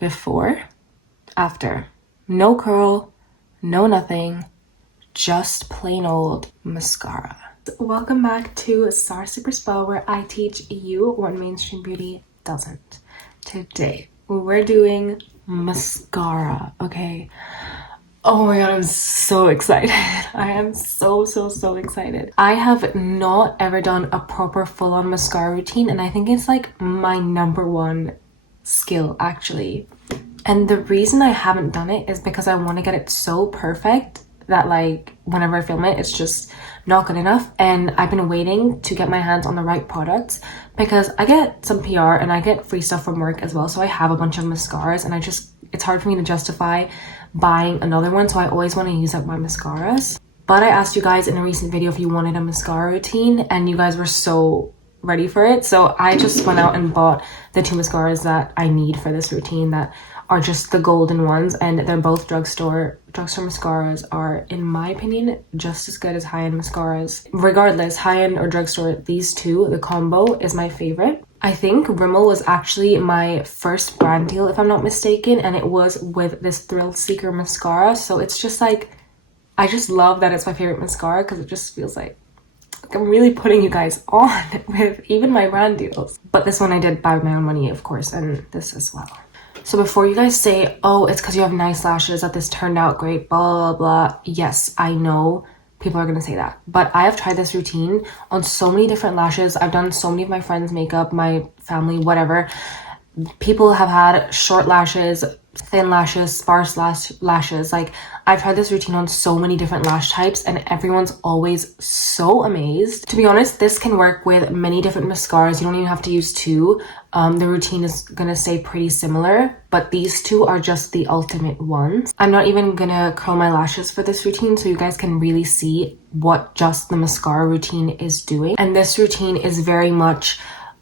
before, after. No curl, no nothing, just plain old mascara. Welcome back to Star Super Spa, where I teach you what mainstream beauty doesn't. Today, we're doing mascara, okay? Oh my god, I'm so excited. I am so excited. I have not ever done a proper full-on mascara routine, and I think it's like my number one skill, actually. And the reason I haven't done it is because I want to get it so perfect that like whenever I film it, it's just not good enough. And I've been waiting to get my hands on the right products because I get some PR and I get free stuff from work as well. So I have a bunch of mascaras and it's hard for me to justify buying another one. So I always want to use up my mascaras. But I asked you guys in a recent video if you wanted a mascara routine and you guys were so ready for it. So I just went out and bought the 2 mascaras that I need for this routine that are just the golden ones, and they're both drugstore mascaras are, in my opinion, just as good as high-end mascaras. Regardless, high-end or drugstore, these two, the combo is my favorite. I think Rimmel was actually my first brand deal, if I'm not mistaken, and it was with this Thrill Seeker mascara. So it's just like, I just love that it's my favorite mascara because it just feels like I'm really putting you guys on with even my brand deals. But this one I did buy with my own money, of course, and this as well. So before you guys say, oh, it's because you have nice lashes that this turned out great, blah, blah, blah. Yes, I know people are going to say that. But I have tried this routine on so many different lashes. I've done so many of my friends' makeup, my family, whatever. People have had short lashes, thin lashes, sparse lashes. Like, I've tried this routine on so many different lash types and everyone's always so amazed. To be honest, this can work with many different mascaras. You don't even have to use 2. The routine is gonna stay pretty similar, but these 2 are just the ultimate ones. I'm not even gonna curl my lashes for this routine so you guys can really see what just the mascara routine is doing. And this routine is very much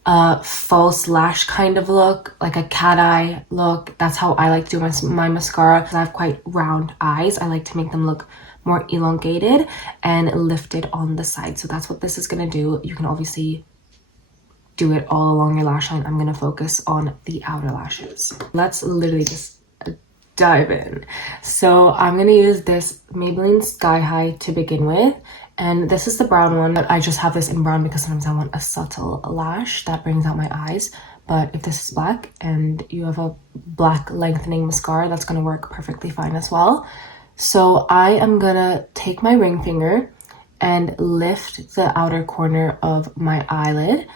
a false lash kind of look, like a cat eye look. That's how I like to do my mascara because I have quite round eyes. I like to make them look more elongated and lifted on the side. So that's what this is gonna do. You can obviously do it all along your lash line. I'm gonna focus on the outer lashes. Let's literally just dive in. So I'm gonna use this Maybelline Sky High to begin with. And this is the brown one, but I just have this in brown because sometimes I want a subtle lash that brings out my eyes. But if this is black and you have a black lengthening mascara, that's gonna work perfectly fine as well. So I am gonna take my ring finger and lift the outer corner of my eyelid.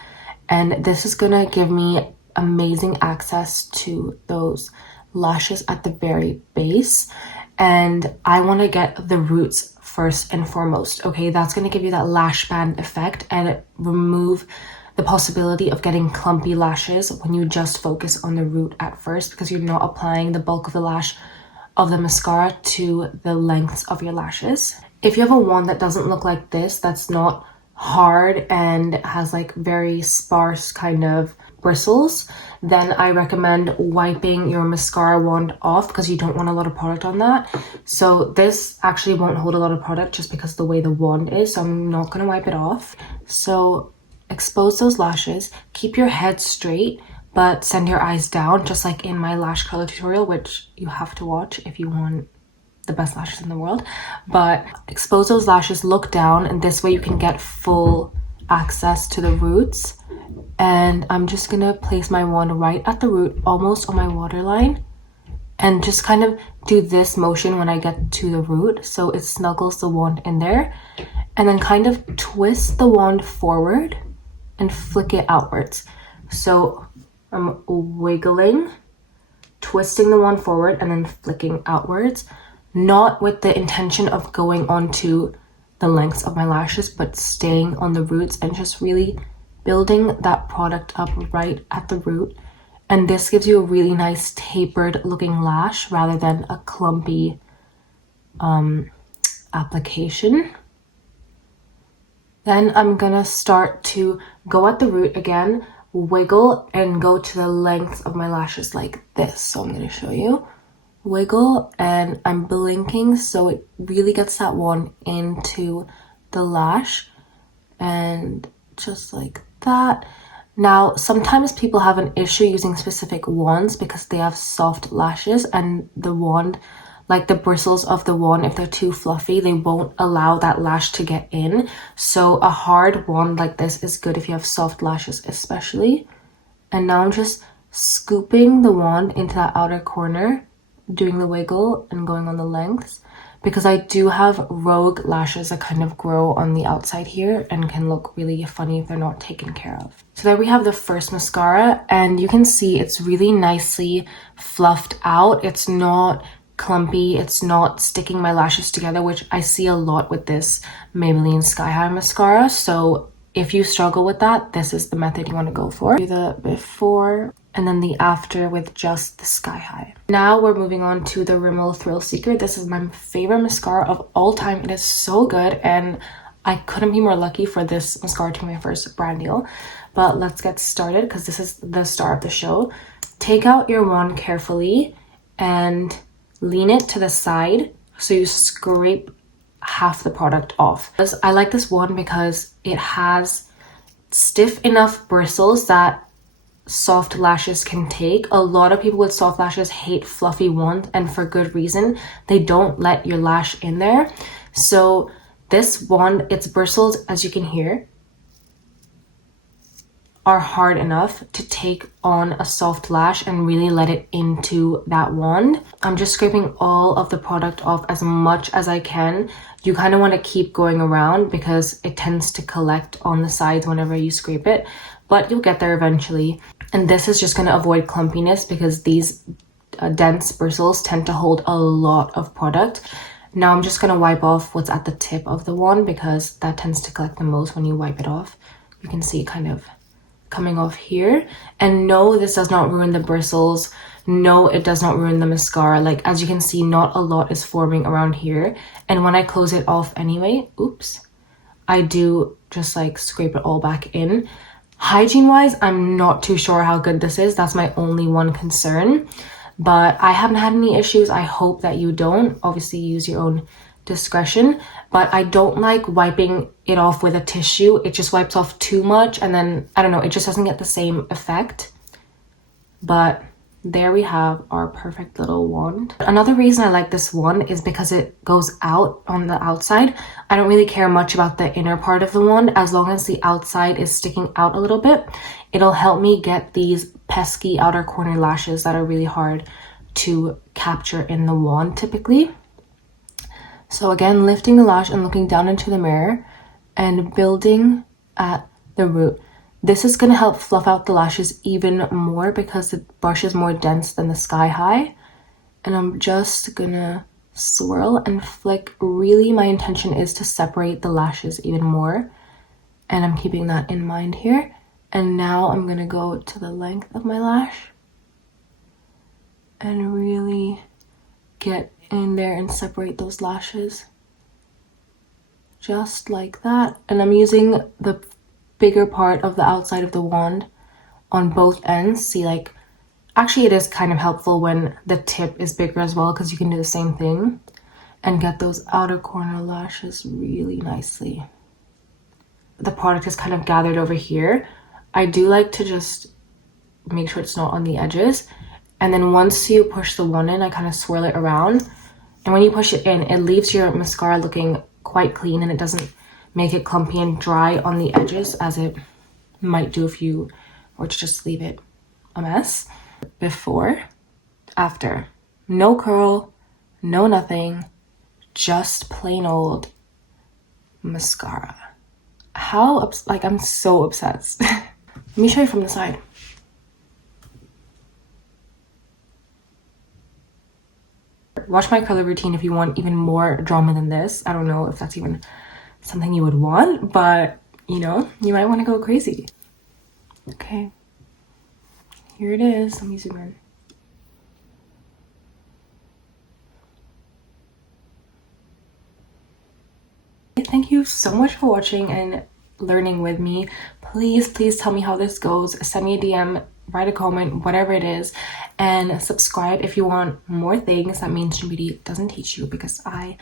And this is gonna give me amazing access to those lashes at the very base. And I wanna get the roots first and foremost, okay? That's gonna give you that lash band effect and remove the possibility of getting clumpy lashes when you just focus on the root at first because you're not applying the bulk of the lash of the mascara to the lengths of your lashes. If you have a wand that doesn't look like this, that's not hard and has like very sparse kind of bristles, then I recommend wiping your mascara wand off because you don't want a lot of product on that. So this actually won't hold a lot of product just because of the way the wand is, so I'm not going to wipe it off. So expose those lashes, keep your head straight, but send your eyes down, just like in my lash color tutorial, which you have to watch if you want the best lashes in the world. But expose those lashes, look down, and this way you can get full access to the roots. And I'm just gonna place my wand right at the root, almost on my waterline, and just kind of do this motion when I get to the root so it snuggles the wand in there, and then kind of twist the wand forward and flick it outwards. So I'm wiggling, twisting the wand forward and then flicking outwards, not with the intention of going onto the lengths of my lashes, but staying on the roots and just really building that product up right at the root. And this gives you a really nice tapered looking lash rather than a clumpy application. Then I'm gonna start to go at the root again, wiggle and go to the length of my lashes like this. So I'm gonna show you. Wiggle, and I'm blinking so it really gets that one into the lash, and just like that. Now, sometimes people have an issue using specific wands because they have soft lashes, and the wand, like the bristles of the wand, if they're too fluffy, they won't allow that lash to get in. So a hard wand like this is good if you have soft lashes especially. And now I'm just scooping the wand into that outer corner, doing the wiggle and going on the lengths, because I do have rogue lashes that kind of grow on the outside here and can look really funny if they're not taken care of. So there we have the first mascara, and you can see it's really nicely fluffed out. It's not clumpy, it's not sticking my lashes together, which I see a lot with this Maybelline Sky High mascara. So if you struggle with that, this is the method you want to go for. Do the before and then the after with just the Sky High. Now we're moving on to the Rimmel Thrill Seeker. This is my favorite mascara of all time. It is so good, and I couldn't be more lucky for this mascara to be my first brand deal. But let's get started because this is the star of the show. Take out your wand carefully and lean it to the side so you scrape half the product off. I like this wand because it has stiff enough bristles that soft lashes can take. A lot of people with soft lashes hate fluffy wands, and for good reason. They don't let your lash in there. So this wand, its bristles, as you can hear, are hard enough to take on a soft lash and really let it into that wand. I'm just scraping all of the product off as much as I can. You kind of want to keep going around because it tends to collect on the sides whenever you scrape it, but you'll get there eventually. And this is just going to avoid clumpiness because these dense bristles tend to hold a lot of product. Now I'm just going to wipe off what's at the tip of the wand because that tends to collect the most when you wipe it off. You can see kind of coming off here. And no, this does not ruin the bristles. No, it does not ruin the mascara. Like, as you can see, not a lot is forming around here. And when I close it off anyway, oops, I do just like scrape it all back in. Hygiene wise, I'm not too sure how good this is. That's my only one concern, but I haven't had any issues. I hope that you don't. Obviously use your own discretion, but I don't like wiping it off with a tissue. It just wipes off too much, and then I don't know, it just doesn't get the same effect. But there we have our perfect little wand. Another reason I like this wand is because it goes out on the outside. I don't really care much about the inner part of the wand. As long as the outside is sticking out a little bit, it'll help me get these pesky outer corner lashes that are really hard to capture in the wand typically. So again, lifting the lash and looking down into the mirror and building at the root. This is going to help fluff out the lashes even more because the brush is more dense than the Sky High. And I'm just going to swirl and flick. Really, my intention is to separate the lashes even more. And I'm keeping that in mind here. And now I'm going to go to the length of my lash and really get in there and separate those lashes. Just like that. And I'm using the bigger part of the outside of the wand on both ends. See, like, actually it is kind of helpful when the tip is bigger as well because you can do the same thing and get those outer corner lashes really nicely. The product is kind of gathered over here. I do like to just make sure it's not on the edges, and then once you push the wand in, I kind of swirl it around, and when you push it in, it leaves your mascara looking quite clean and it doesn't make it clumpy and dry on the edges as it might do if you were to just leave it a mess. Before, after. No curl, no nothing, just plain old mascara. I'm so obsessed. Let me show you from the side. Watch my color routine if you want even more drama than this. I don't know if that's even something you would want, but you know, you might want to go crazy. Okay, here it is. Let me zoom in. Thank you so much for watching and learning with me. Please tell me how this goes. Send me a DM, write a comment, whatever it is, and subscribe if you want more things that mainstream beauty doesn't teach you, because I